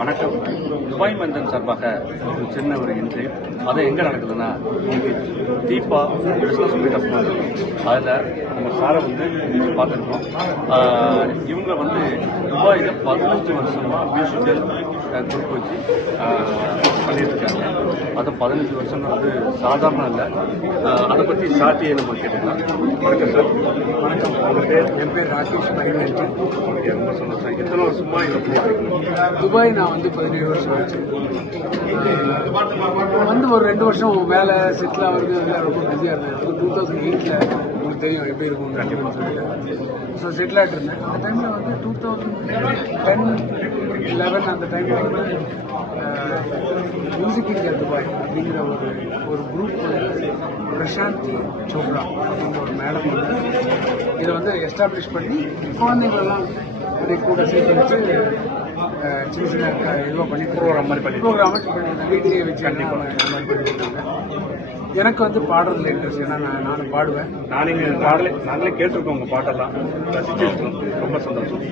வணக்கம். துபாய் மந்தன் சார்பாக ஒரு சின்ன ஒரு இன்ட்ரி. அது எங்கே நடக்குதுன்னா, இன்னைக்கு தீபா பிஸ்னஸ் மீட் அப் அதில் நம்ம சாரை வந்து பார்த்துருக்கோம். இவங்க வந்து துபாயில் 15 வருஷமாக மியூசிக்கல் குரூப் வச்சு பண்ணிட்டு இருக்காங்க. அது 15 வருஷம் வந்து சாதாரண இல்லை. அதை பற்றி சாத்தியை நம்ம கேட்டுக்கலாம். வணக்கம் சார். வணக்கம். உங்கள் பேர்? என் பேர் ராகேஷ் பையன்ட்டு. ரொம்ப சந்தோஷம். எத்தனை வருஷமாக இதை பண்ணிட்டு துபாய் நான் வந்து 17 வருஷம் ஆச்சு. வந்து ஒரு 2 வருஷம் வேலை செட்டில் ஆகிறது ரொம்ப பிஸியாக இருந்தது. 2008 உங்களுக்கு தெரியும் எப்படி இருக்கும் கண்டிப்பாக சொல்லிட்டு. ஸோ செட்டில் ஆகிட்டு இருந்தேன். அந்த டைமில் வந்து 2010-11 அந்த டைமில் வந்து மியூசிக் இந்தியா துபாய் அப்படிங்கிற ஒரு குரூப் வந்து பிரசாந்தி சோப்ரா அப்படிங்கிற ஒரு மேடம் வந்து இதை வந்து எஸ்டாப்ளிஷ் பண்ணி குழந்தைங்களெல்லாம் அதை கூட சேர்த்து வச்சு சின்ன சின்ன இதுவாக பண்ணிட்டு ப்ரோக்ராம் பண்ணிட்டு வீட்லேயே வச்சு கண்டிப்பாக இந்த மாதிரி பண்ணிட்டு எனக்கு வந்து பாடுறதுல இன்ட்ரெஸ்ட். ஏன்னா நானும் பாடுவேன். நாங்களே கேட்டிருக்கோம் உங்கள் பாட்டெல்லாம் ரசிச்சிருக்கோம். ரொம்ப சந்தோஷம்.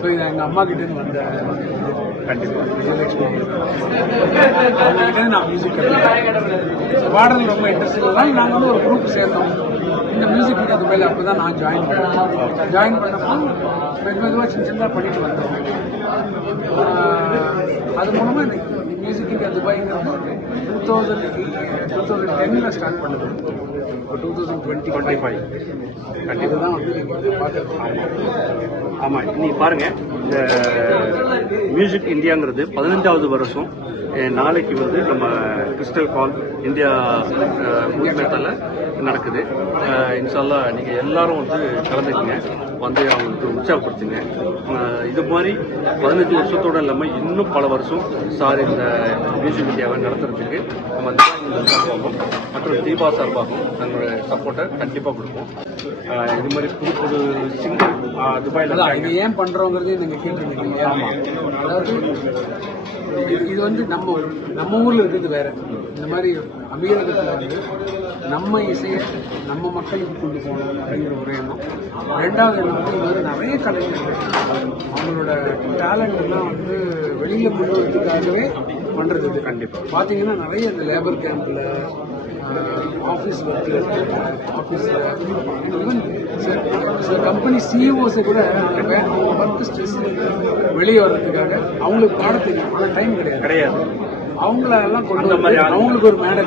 ஸோ இது எங்கள் அம்மா கிட்டேருந்து வந்த கண்டிப்பாக விஜயலட்சுமி அவங்ககிட்ட நான் மியூசிக் கற்றுக்கிட்டேன். பாடுறது ரொம்ப இன்ட்ரெஸ்ட் இருந்தாலும் நாங்கள் வந்து ஒரு குரூப் சேர்ந்தோம். இந்த மியூசிக் அது மேலே அப்போ தான் நான் ஜாயின் பண்ணப்போ மெதுவாக சின்னதாக பண்ணிட்டு வந்தோம். அது மூலமாக எனக்கு மியூசிக் இந்தியா துபாய்ங்கிறது 2010 ஸ்டார்ட் பண்ணுது. இப்போ 2025 கண்டிப்பாக தான் வந்து நீங்கள் பார்த்துருக்கோம். ஆமாம், நீங்கள் பாருங்கள், இந்த மியூசிக் இந்தியாங்கிறது 15வது வருஷம். நாளைக்கு வந்து நம்ம கிறிஸ்டல் ஹால் இந்தியா மூவ்மெண்ட்டில் நடக்குது. இன்ஷால்லா நீங்கள் எல்லாரும் வந்து கலந்துக்குங்க, வந்து அவங்களுக்கு உற்சாகப்படுத்துங்க. இது மாதிரி 15 வருஷத்தோடு இல்லாமல் இன்னும் பல வருஷம் சார் இந்த மியூசிக் இந்தியாவை நடத்துறதுக்கு நம்ம சார்பாகும் மற்றும் தீபா சார்பாகும் தங்களுடைய சப்போர்ட்டை கண்டிப்பாக கொடுப்போம். இது மாதிரி புது புது சிங்கர் துபாயில் இது ஏன் பண்ணுறோங்கிறதையும் நீங்கள் கேட்டுருந்தீங்க. ஆமாம், அதாவது இது வந்து நம்ம ஊரில் இருக்கிறது வேற. இந்த மாதிரி அமீரகத்தில் வந்து நம்ம இசையை நம்ம மக்களுக்கு கொண்டு போகணும் அப்படிங்கிற ஒரு எண்ணம். ரெண்டாவது எண்ணம் வந்து இது மாதிரி நிறைய கலைஞர்கள் அவங்களோட டேலண்ட் எல்லாம் வந்து வெளியில் கொண்டு வரதுக்காகவே பண்ணுறது. இது கண்டிப்பாக பார்த்தீங்கன்னா நிறைய இந்த லேபர் கேம்பில் ஆஃபீஸ் ஒர்க்கில் ஆஃபீஸில் ஈவன் சில கம்பெனி சிஇஓஸை கூட ஒர்க் ஸ்ட்ரெஸ் வெளியே வர்றதுக்காக அவங்களுக்கு பாட தெரியும், ஆனால் டைம் கிடையாது. அவங்களெல்லாம் கொண்டு மாதிரி அவங்களுக்கு ஒரு மேடை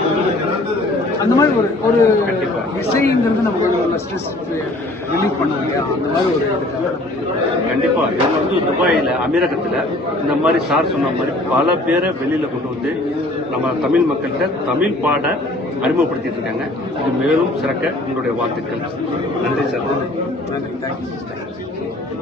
அந்த மாதிரி ஒரு இசைங்கிறது நமக்கு ஒரு ஸ்ட்ரெஸ் ரிலீஃப் பண்ணுவோம் இல்லையா, அந்த மாதிரி ஒரு கண்டிப்பாக. இவங்க வந்து துபாயில் அமீரகத்தில் இந்த மாதிரி சார் சொன்ன மாதிரி பல பேரை வெளியில் கொண்டு வந்து நம்ம தமிழ் மக்கள்கிட்ட தமிழ் பாட அறிமுகப்படுத்திட்டு இருக்காங்க. இது மேலும் சிறக்க உங்களுடைய வாழ்த்துக்கள். நன்றி சார். நன்றி. தேங்க்யூ.